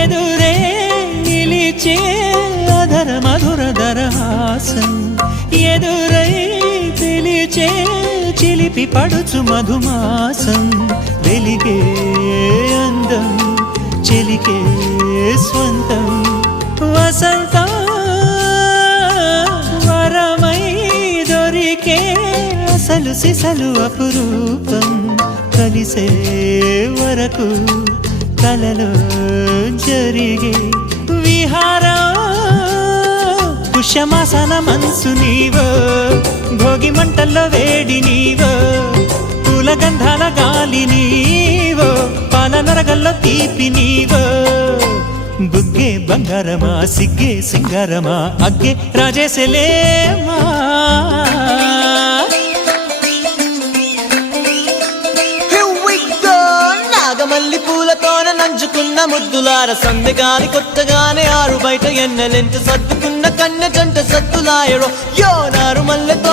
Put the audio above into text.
ఎదురే నిలిచే అధర మధుర దరహాసం ఎదురై పిలిచే చిలిపి పడుచు మధుమాసం వెలిగే అందం చెలికే స్వంతం వసంతం వరమై దొరికే అసలు సిసలు అపురూపం కలిసే వరకు కలలో జరిగే విహారం పుష్యమాసన మనసు నీవో భోగి మంటల్లో వేడి నీవో పూల గంధాల గాలి నీవో పాల నరగల్లో తీపి నీవో బుగ్గే బంగారమా సిగ్గే సింగారమా అగ్గే రాజేసలేమా మల్లి పూలతోన నంచుకున్న ముద్దులార సందెగాని కొత్తగానే ఆరు బయట ఎన్నెలెంట సర్దుకున్న కన్నె జంట సత్తులాయరో యో నారు మల్లెతో